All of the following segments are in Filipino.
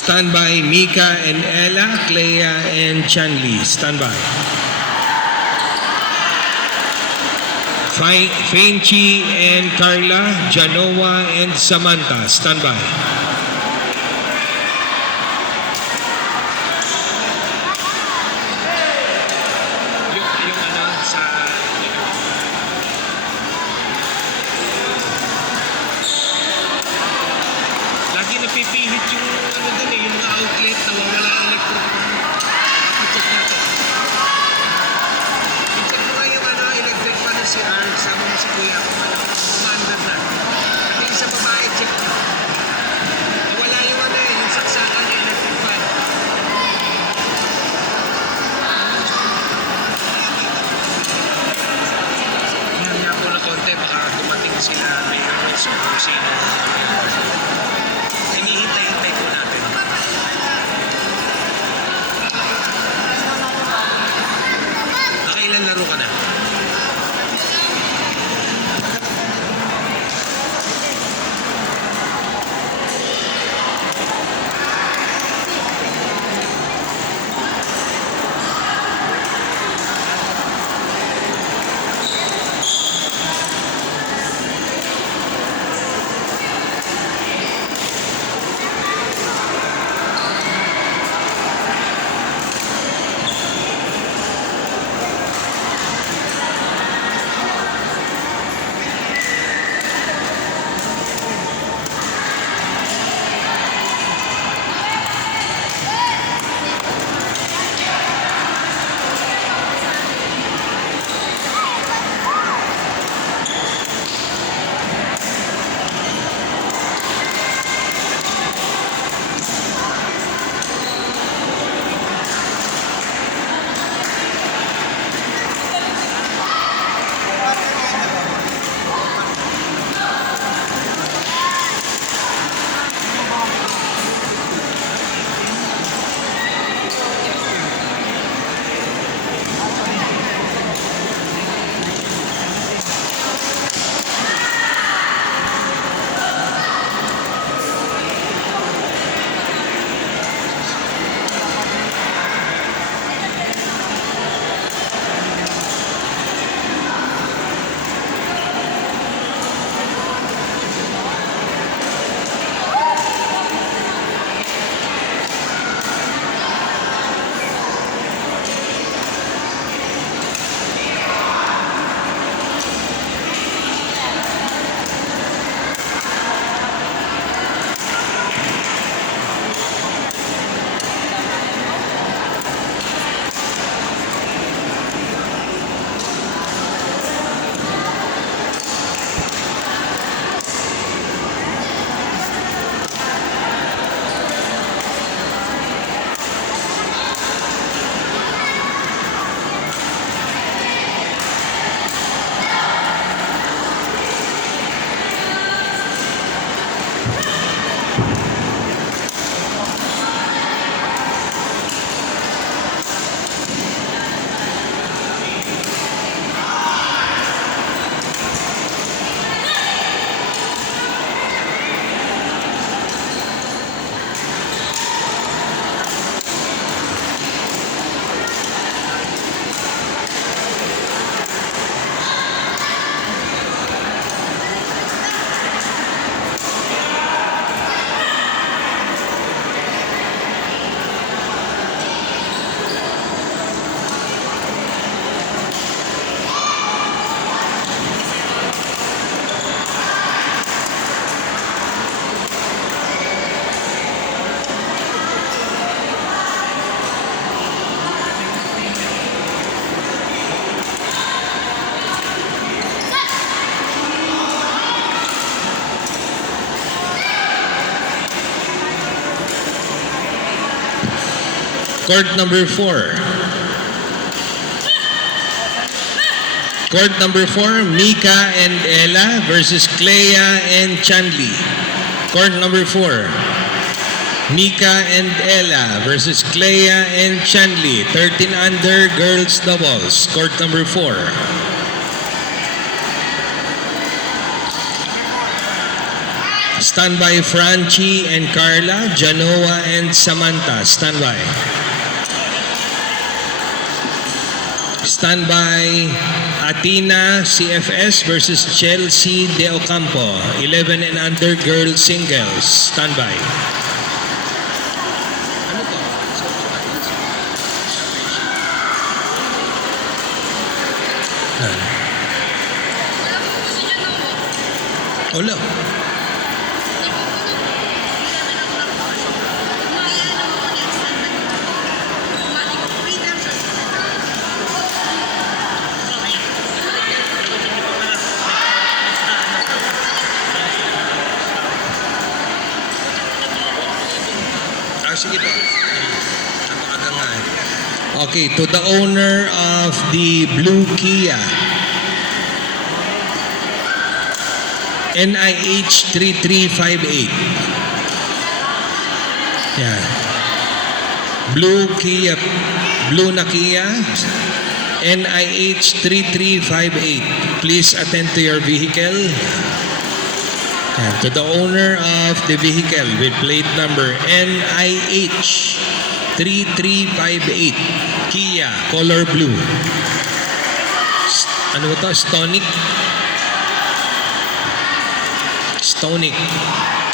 Stand by, Mika and Ella, Clea and Chanli. Stand by. Feinchi and Carla, Janoa and Samantha. Stand by. Lagi napipihit yung dun yung mga outlet na wala ang electric. I-check natin. I-check mo nga yung electric fan ng CR. Sama mo si Kuya kung umandar na. Pati yung sa babae, check mo. Wala yung yung saksakan ng electric fan. Hinanya ko na konti, baka dumating sila may sino. Hinihintay-hintay po natin. Nakailan laro ka na? Court number 4. Court number 4, Mika and Ella versus Clea and Chanli. Court number 4, Mika and Ella versus Clea and Chanli. 13 under girls doubles. Court number 4. Standby Franchi and Carla, Genoa and Samantha. Standby. Standby Athena CFS versus Chelsea De Ocampo. 11 and under girl singles. Standby. Ano to? Wala. Sige po. Napakaga nga eh. Okay, to the owner of the blue Kia. NIH 3358. Yan. Blue Kia. Blue na Kia. NIH 3358. Please attend to your vehicle. And to the owner of the vehicle with plate number NIH 3358 Kia color blue. Ano ba to? Stonic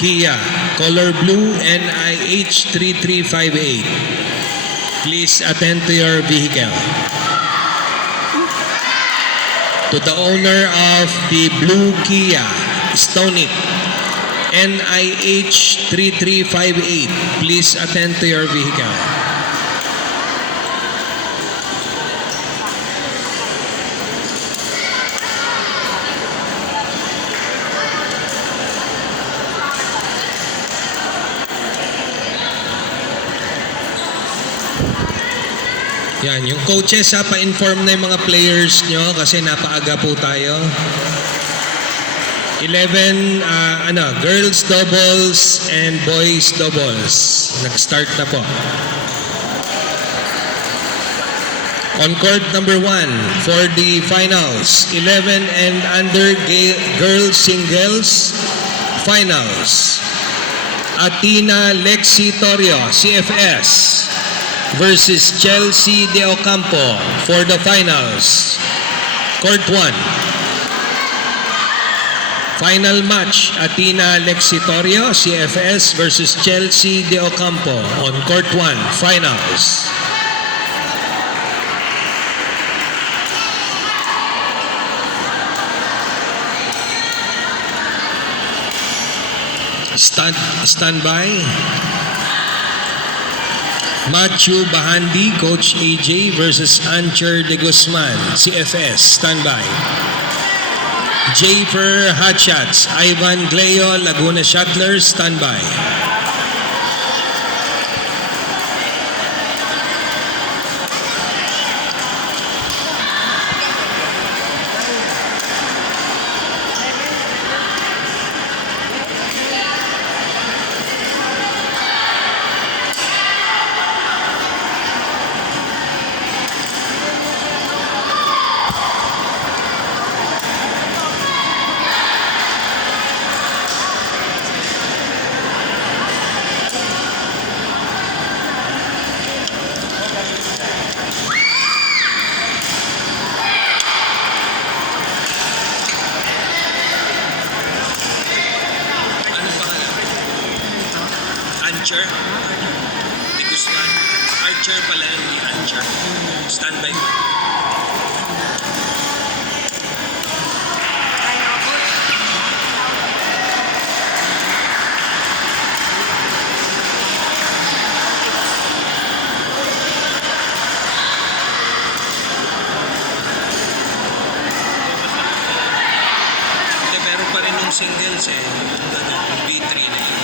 Kia color blue NIH 3358. Please attend to your vehicle. To the owner of the blue Kia Stonic NIH 3358. Please attend to your vehicle. Yan, yung coaches pa-inform na yung mga players nyo kasi napaaga po tayo. 11 girls doubles and boys doubles. Nag-start na po. On court number 1 for the finals, 11 and under girls singles finals. Athena Lexi Torrio, CFS versus Chelsea De Ocampo for the finals. Court 1. Final match, Athena Lexitorio, CFS versus Chelsea De Ocampo on Court 1, Finals. Standby. Matthew Bahandi, Coach AJ versus Ancher De Guzman, CFS. Standby. Jafer Hatchats, Ivan Gleo, Laguna Shuttlers, standby. Ancher De Guzman. Archer pala yun, hindi Ancher. Standby po. Hindi, meron pa rin yung singles eh. Yung B3 na yun.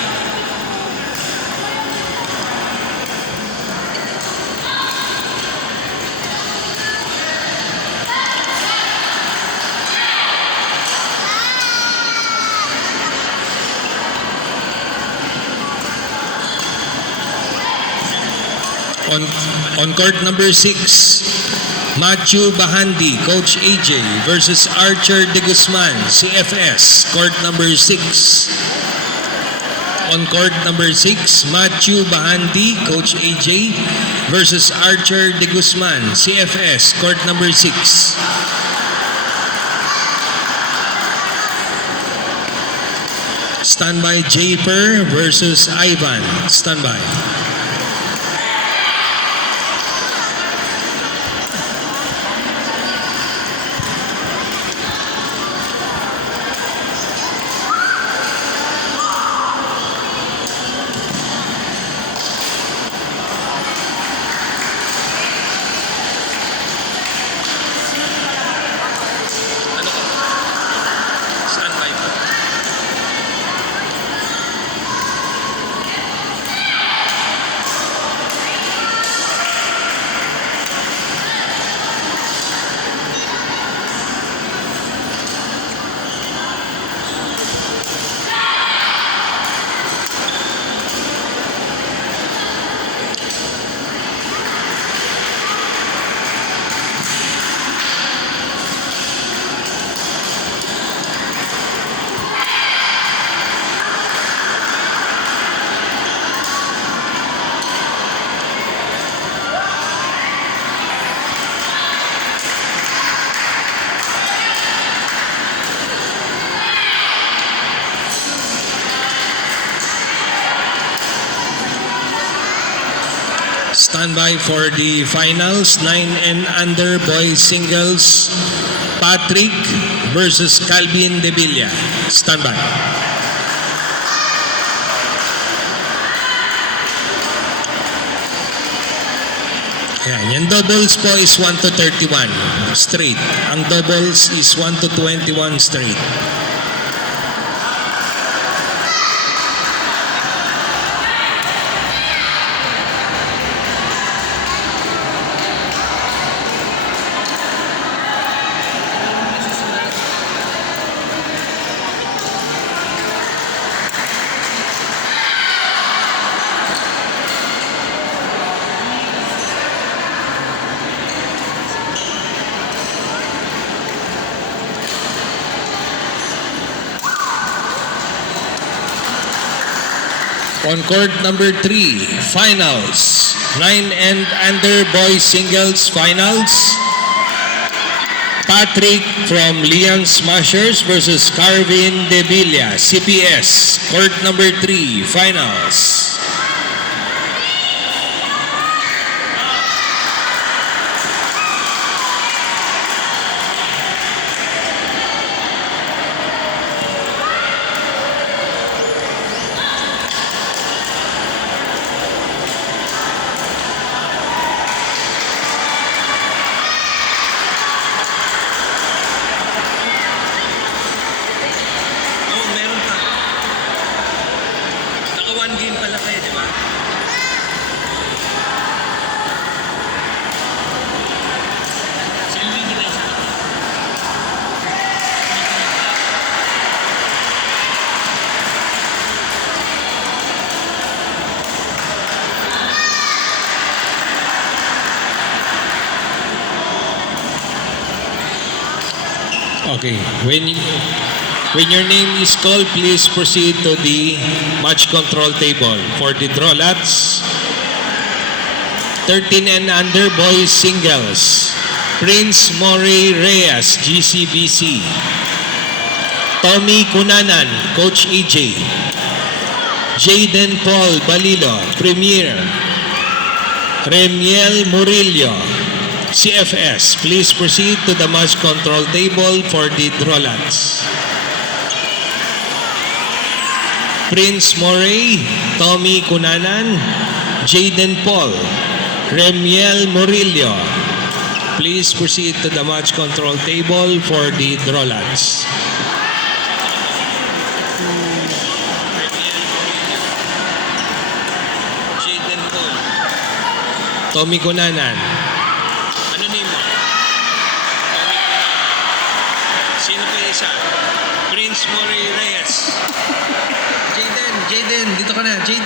On court number 6, Matthew Bahandi, Coach AJ versus Archer De Guzman, CFS, court number 6. On court number 6, Matthew Bahanti, Coach AJ, versus Archer De Guzman, CFS, court number 6. Standby Japer versus Ivan. Standby. Ano ka? Standby pa. Standby for the finals, 9 and under boys singles, Patrick versus Calvin De Villa. Standby. Ayan, yung doubles po is 1 to 31 straight. Ang doubles is 1 to 21 straight. On court number 3, finals, 9 and under boys singles finals, Patrick from Lian Smashers versus Carvin De Villa, CPS, court number 3, finals. Oh, meron pa. Naka 1 game pala kayo, di ba? Okay, when your name is called, please proceed to the match control table. For the draw lots, 13 and under boys singles, Prince Mori Reyes, GCBC, Tommy Cunanan, Coach AJ, Jaden Paul Balilo, Premier, Remiel Murillo, CFS. Please proceed to the match control table for the draw lots. Prince Moray, Tommy Cunanan, Jaden Paul, Remiel Murillo. Please proceed to the match control table for the draw lots. Jaden Paul, Tommy Cunanan. Ano name mo? Tommy Cunanan. Sino pa yung isa? Prince Moray Reyes. Jaden, dito ka na. Jaden.